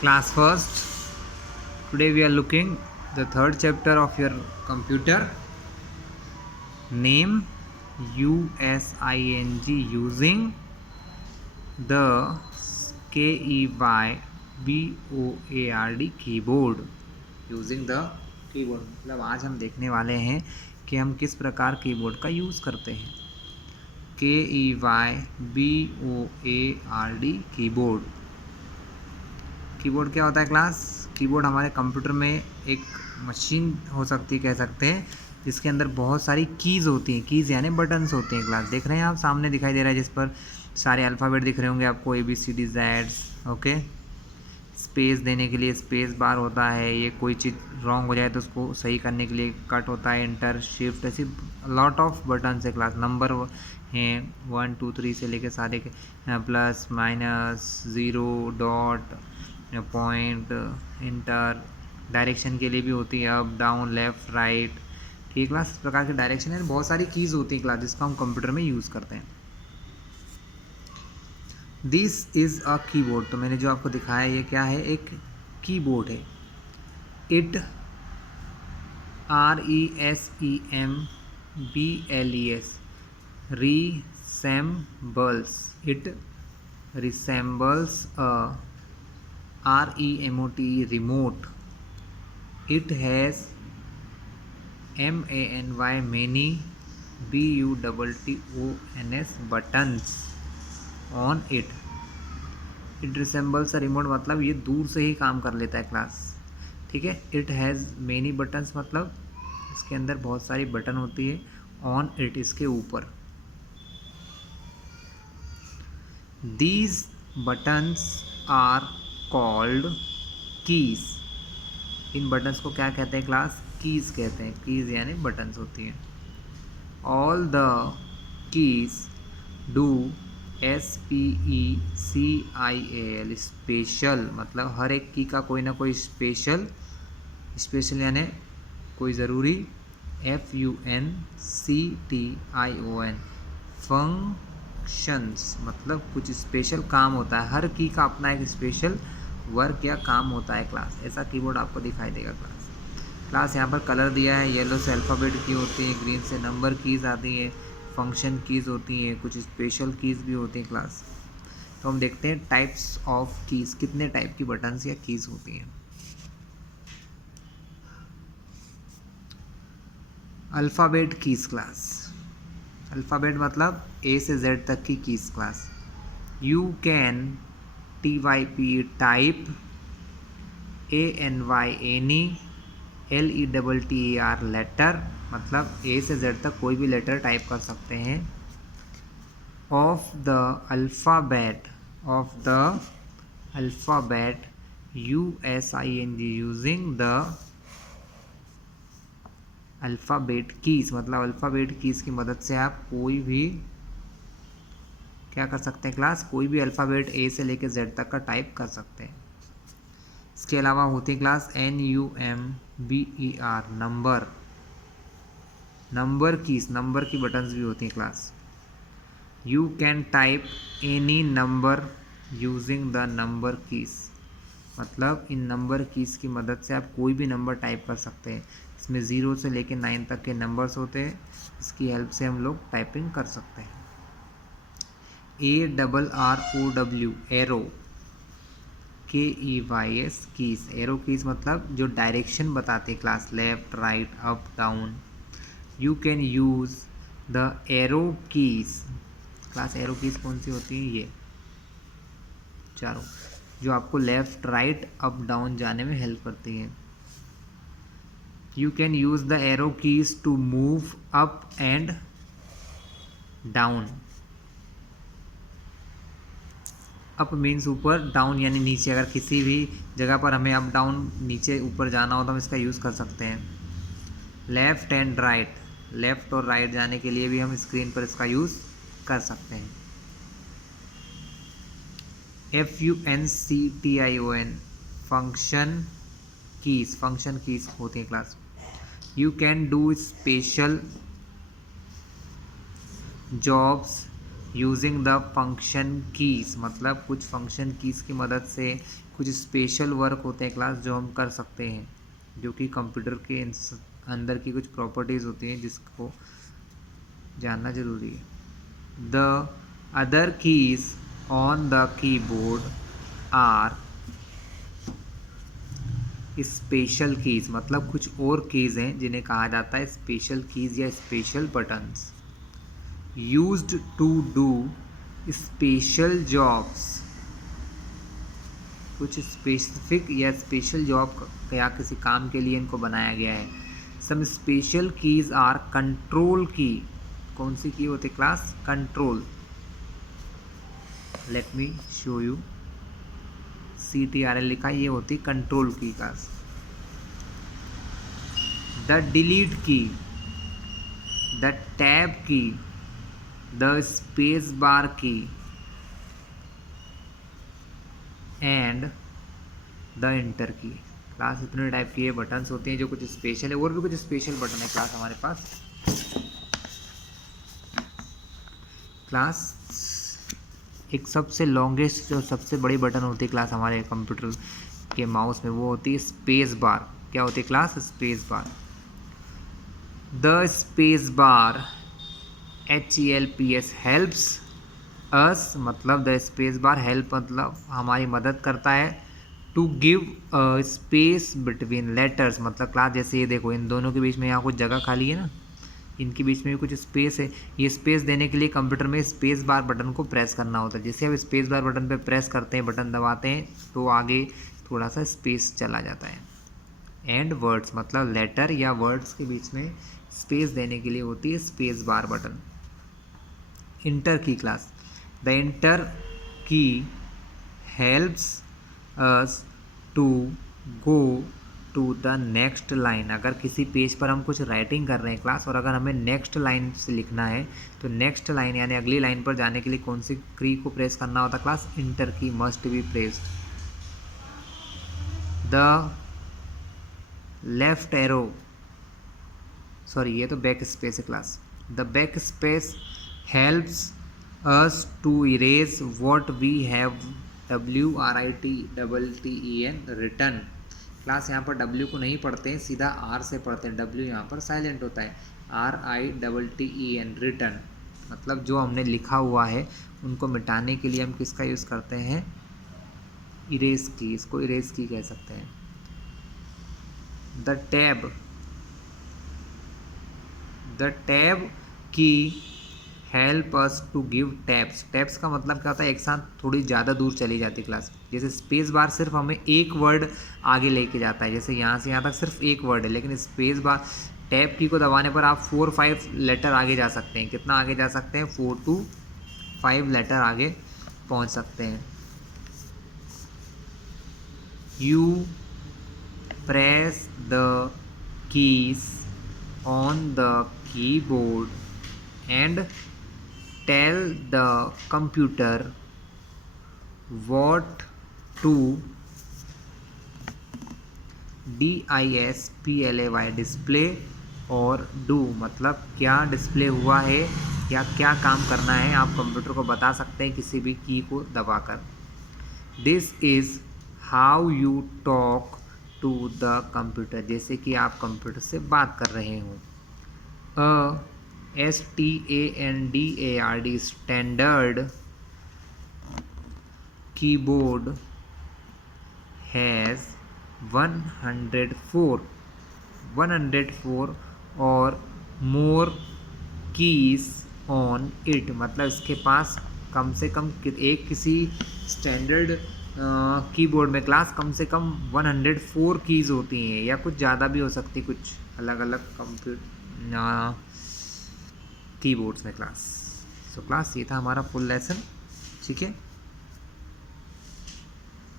Class first. Today we are looking the third chapter of your computer. Name USING using the KEYBOARD keyboard. Using the keyboard मतलब आज हम देखने वाले हैं कि हम किस प्रकार कीबोर्ड का यूज़ करते हैं. KEYBOARD keyboard. कीबोर्ड क्या होता है क्लास? कीबोर्ड हमारे कंप्यूटर में एक मशीन हो सकती है, कह सकते हैं, जिसके अंदर बहुत सारी कीज़ होती हैं. कीज़ यानी बटन्स होते हैं क्लास. देख रहे हैं आप, सामने दिखाई दे रहा है जिस पर सारे अल्फ़ाबेट दिख रहे होंगे आपको, ABCD Z. ओके. स्पेस देने के लिए स्पेस बार होता है. ये कोई चीज़ रॉन्ग हो जाए तो उसको सही करने के लिए कट होता है, एंटर, शिफ्ट, ऐसी लॉट ऑफ बटन्स है क्लास. नंबर हैं 1 2 3 से लेके सारे के, plus minus, zero, dot, point, inter. Direction के लिए भी होती है, अप डाउन लेफ़्ट राइट. ठीक क्लास, इस प्रकार की डायरेक्शन है. बहुत सारी कीज़ होती हैं क्लास जिसका हम कंप्यूटर में यूज़ करते हैं. This is a keyboard. तो मैंने जो आपको दिखाया ये क्या है? एक कीबोर्ड है. It RESEMBLES resembles. It resembles a REMOTE remote. It has MANY many BUTTONS buttons on it. It resembles a remote मतलब ये दूर से ही काम कर लेता है क्लास. ठीक है. It has many buttons मतलब इसके अंदर बहुत सारी बटन होती है. On it इसके ऊपर. These buttons are called keys. In buttons को क्या कहते हैं क्लास? कीज़ कहते हैं. कीज़ यानी बटन्स होती हैं. All the keys do SPECIAL special मतलब हर एक की का कोई ना कोई स्पेशल. स्पेशल यानी कोई ज़रूरी. FUNCTION फंक्शंस मतलब कुछ स्पेशल काम होता है. हर की का अपना एक स्पेशल वर्क या काम होता है क्लास. ऐसा कीबोर्ड आपको दिखाई देगा क्लास. यहाँ पर कलर दिया है. येलो से अल्फ़ाबेट की होती है, ग्रीन से नंबर कीज़ आती हैं, फंक्शन कीज़ होती हैं, कुछ स्पेशल कीज़ भी होती हैं क्लास. तो हम देखते हैं टाइप्स ऑफ कीज़, कितने टाइप की बटन्स या कीज़ होती हैं. Alphabet keys class. अल्फ़ाबेट मतलब A से Z तक की keys class. You can TYP type, ANY LETTER letter मतलब A से Z तक कोई भी लेटर टाइप कर सकते हैं. Of the alphabet USING using the alphabet keys मतलब अल्फ़ाबेट कीज़ की मदद से आप कोई भी क्या कर सकते हैं क्लास? कोई भी अल्फ़ाबेट A से लेकर Z तक का टाइप कर सकते हैं. इसके अलावा होती है class NUMBER number keys. Number की बटन्स भी होती हैं class. You can type any number using the number keys मतलब इन नंबर कीज़ की मदद से आप कोई भी नंबर टाइप कर सकते हैं. इसमें 0 से लेकर 9 तक के नंबर्स होते हैं. इसकी हेल्प से हम लोग टाइपिंग कर सकते हैं. ARROW arrow. KEYS keys. Arrow keys मतलब जो डायरेक्शन बताते हैं class, left right up down. You can use the arrow keys class. Arrow keys कौन सी होती हैं? ये चारों जो आपको लेफ़्ट राइट अप डाउन जाने में हेल्प करती हैं. You can use the arrow keys to move up and down. Up means ऊपर, डाउन यानी नीचे. अगर किसी भी जगह पर हमें अप डाउन नीचे ऊपर जाना हो तो हम इसका यूज़ कर सकते हैं. लेफ़्ट एंड राइट, लेफ़्ट और राइट जाने के लिए भी हम स्क्रीन पर इसका यूज़ कर सकते हैं. FUNCTION फंक्शन कीज़ होती हैं class. You can do special jobs using the function keys, मतलब कुछ फंक्शन कीज़ की मदद से कुछ स्पेशल वर्क होते हैं क्लास जो हम कर सकते हैं, जो कि कंप्यूटर के अंदर की कुछ प्रॉपर्टीज़ होती हैं जिसको जानना ज़रूरी है। The other keys on the keyboard are special keys, मतलब कुछ और कीज़ हैं जिन्हें कहा जाता है स्पेशल कीज़ या special buttons, used to do special jobs, कुछ स्पेसिफिक या स्पेशल जॉब या किसी काम के लिए इनको बनाया गया है। Some special keys are control key, कौन सी की होती class? Control. Let me show you, CTRL लिखा, ये होती control key class. The delete की, द टैब की, द स्पेस बार की एंड द एंटर की। क्लास इतने टाइप की ये बटन्स होते हैं जो कुछ स्पेशल है, और भी कुछ स्पेशल बटन है क्लास हमारे पास। क्लास एक सबसे लॉन्गेस्ट जो सबसे बड़ी बटन होती है क्लास हमारे कंप्यूटर के माउस में, वो होती है स्पेस बार। क्या होती है class? Space bar. The space bar HELPS helps us, मतलब द स्पेस बार हेल्प मतलब हमारी मदद करता है, to give space between letters, मतलब क्लास जैसे ये देखो इन दोनों के बीच में यहाँ कुछ जगह खाली है ना, इनके बीच में भी कुछ स्पेस है। ये स्पेस देने के लिए कंप्यूटर में स्पेस बार बटन को प्रेस करना होता है। जैसे आप स्पेस बार बटन पे प्रेस करते हैं, बटन दबाते हैं, तो आगे थोड़ा सा स्पेस चला जाता है। एंड वर्ड्स, मतलब लेटर या वर्ड्स के बीच में स्पेस देने के लिए होती है space bar button. Enter key class, the enter key helps us to go to the next line. अगर किसी पेज पर हम कुछ राइटिंग कर रहे हैं क्लास, और अगर हमें नेक्स्ट लाइन से लिखना है, तो नेक्स्ट लाइन यानी अगली लाइन पर जाने के लिए कौन सी की को प्रेस करना होता class? Enter key must be pressed. The left arrow, sorry ये तो बैक स्पेस है class. The backspace helps us to erase what we have WRITEN written. Class यहाँ पर W को नहीं पढ़ते हैं, सीधा R से पढ़ते हैं, W यहाँ पर साइलेंट होता है। RITEN रिटर्न, मतलब जो हमने लिखा हुआ है उनको मिटाने के लिए हम किसका यूज़ करते हैं? इरेज की, इसको इरेज की कह सकते हैं। The tab key help us to give tabs. Tabs का मतलब क्या होता है? एक साथ थोड़ी ज़्यादा दूर चली जाती है क्लास। जैसे स्पेस बार सिर्फ हमें एक वर्ड आगे लेके जाता है, जैसे यहाँ से यहाँ तक सिर्फ एक वर्ड है, लेकिन स्पेस बार टैब की को दबाने पर आप 4-5 लेटर आगे जा सकते हैं। कितना आगे जा सकते हैं? 4 to 5 लेटर आगे पहुँच सकते हैं। You press the keys on the keyboard and tell the computer what to DISPLAY display और डू, मतलब क्या डिस्प्ले हुआ है या क्या काम करना है, आप कंप्यूटर को बता सकते हैं किसी भी की को दबाकर। This is how you talk to the computer, जैसे कि आप कंप्यूटर से बात कर रहे हों। STANDARD स्टैंडर्ड कीबोर्ड हैज़ 104 और मोर कीज ऑन इट, मतलब इसके पास कम से कम एक किसी स्टैंडर्ड कीबोर्ड में क्लास कम से कम 104 कीज़ होती हैं, या कुछ ज़्यादा भी हो सकती, कुछ अलग अलग कीबोर्ड्स में क्लास। सो क्लास ये था हमारा फुल लेसन, ठीक है।